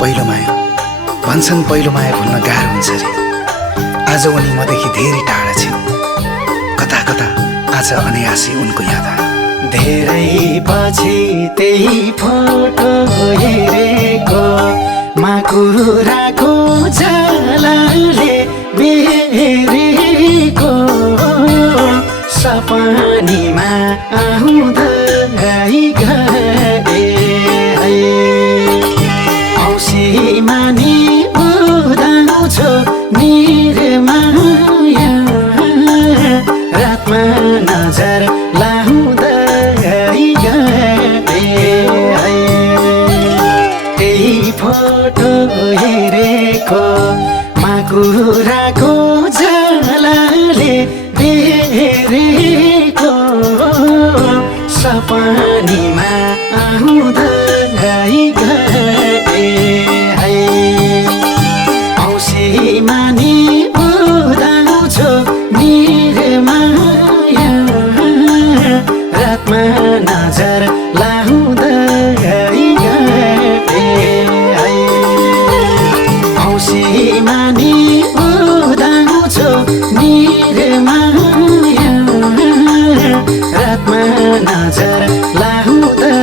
पहिलो माया भन्छन् पहिलो माया भुल्न गाह्रो हुन्छ रे। आज उनी मदेखि धेरै टाढा छिन्। कता कता आज अनायासै उनको याद आयो। धेरै पछि त्यही फोटो हेरेको माकुराको झलले बेरेको सपनीमा आउँदै गए औँसीमा नि उदाउँछो निर्माया रातमा नजर लाउँदै त्यही फोटो हेरेको माकुराको झलले बेरेको सपनीमा आउँदै गए औँसीमा नि उदाउँछो निर्माया रातमा नजर लाउँदै औँसीमा नि उदाउँछो निर्माया रातमा नजर लाउँदै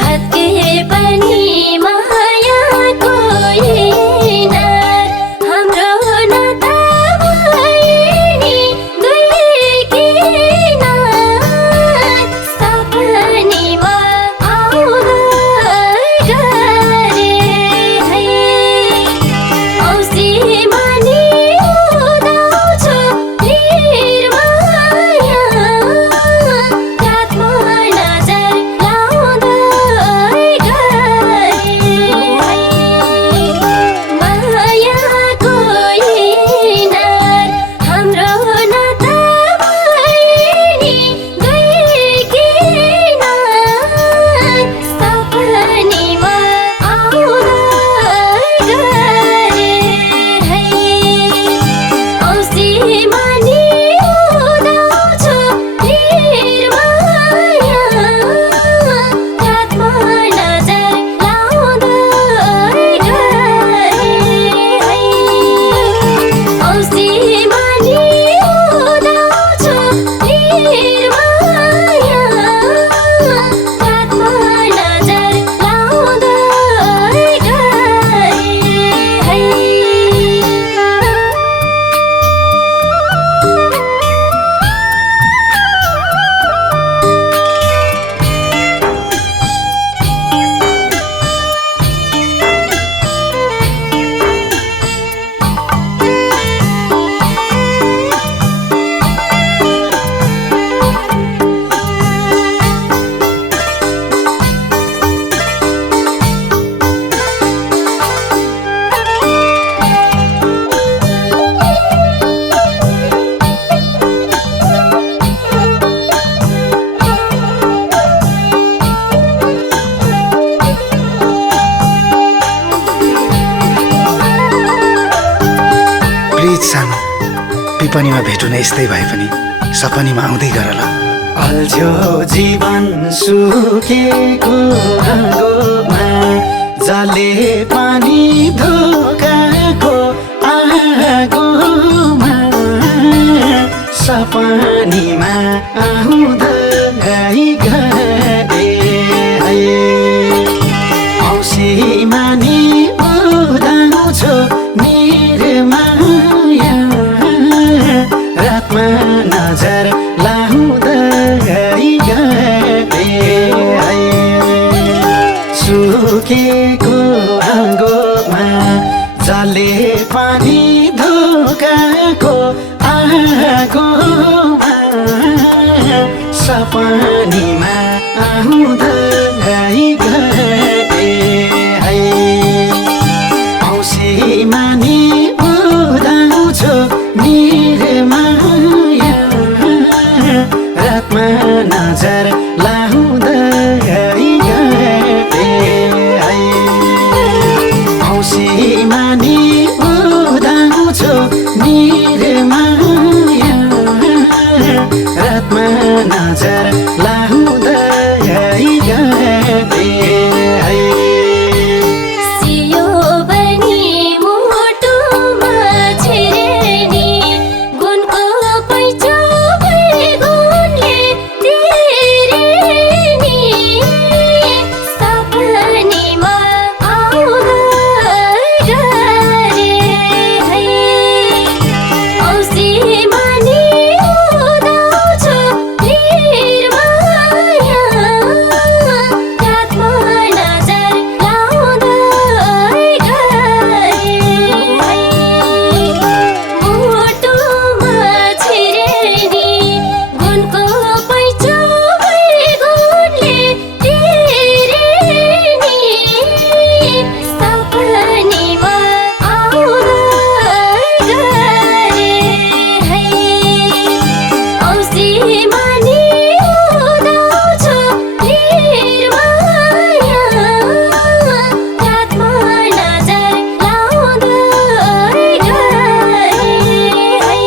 भत्के पनि मायाको हाम्रो नाता भएनी दुई किनार सपनीमा आउँदै गरे औँसीमा नि उदाउँछो निर्माया रातमा नजर लाउँदै गरे मायाको इनार हाम्रो नाता भएनी दुई किनार सपनीमा आउँदै गरे औँसीमा नि उदाउँछो निर्माया रातमा नजर लाउँदै गरे औँसीमा नि उदाउँछो निर्माया रातमा नजर लाउँदै गरे प्लिज सानो पिपनीमा भेटुन यस्तै भए पनि सपनीमा आउँदै गर ल। अल्झ्यो जीवन सुकेको ढङ्गोमा जले पानी धोकाको आगोमा सपनीमा आउँदै गए औँसीमा नि उदाउँछो निर्माया रातमा नजर लाउँदै गए सुकेको आगोमा जले पानी धोकाको आगोमा सपनीमा आउँदै गए औँसीमा नि उदाउँछो निर्माया रातमा नजर लाउँदै गए औँसीमा नि उदाउँछो निर्माया रातमा नजर लाउँदै गए गए है। सियो बनी मुटुमा छिरेनी गुणको पैँचो भई गुणले तिरेनी सपनीमा आउँदै गरे है। औँसी मानी उदाउँछु निर्माया रातमा नजर लाउँदै गरे है। मुटुमा छिरेनी गुणको पैँचो भई गुणले तिरेनी सपनीमा आउँदै गरे है। औँसी मानी उदाउँछु निर्माया रातमा नजर लाउँदै गरे है।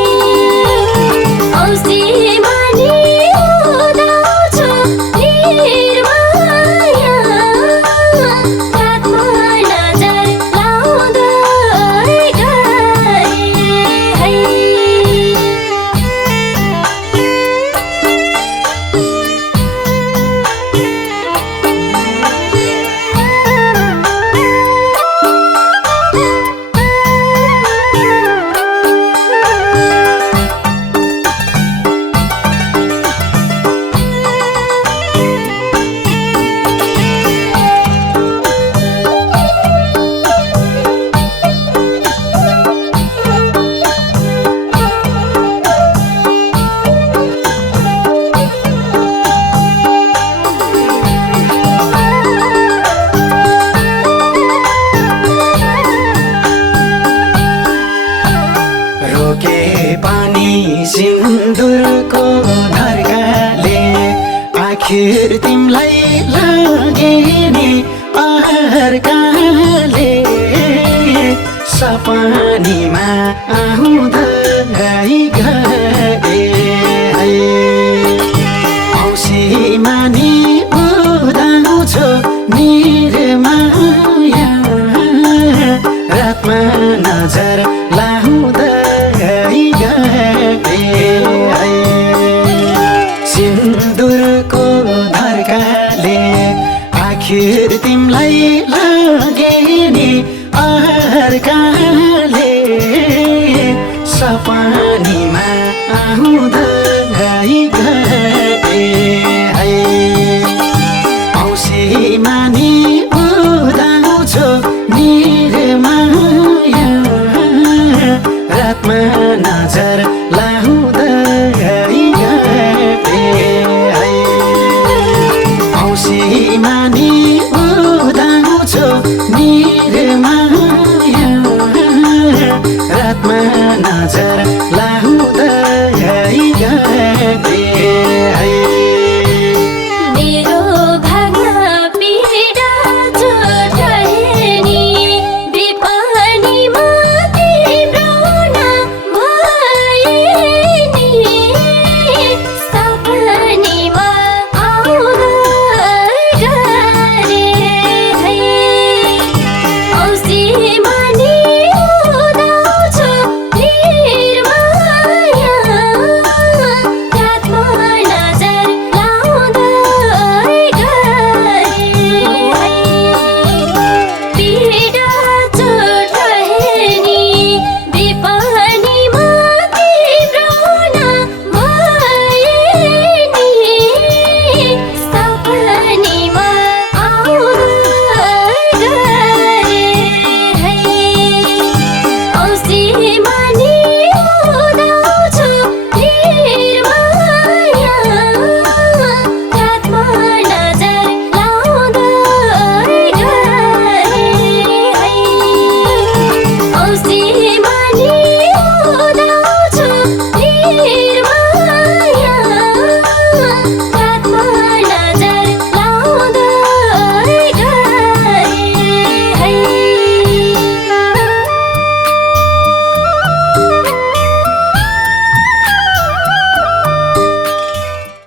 औँसी मानी उदाउँछु निर्माया रातमा नजर लाउँदै गरे है। रोके पानी सिन्दुरको धर्काले आखिर तिमलाई लागे नि अर्काले सपनीमा आउँदै गए है। औँसी मानी उदाउँछु निर्माया रातमा नजर लाउँदै गए है। सिन्दुरको धर्काले आखिर तिमलाई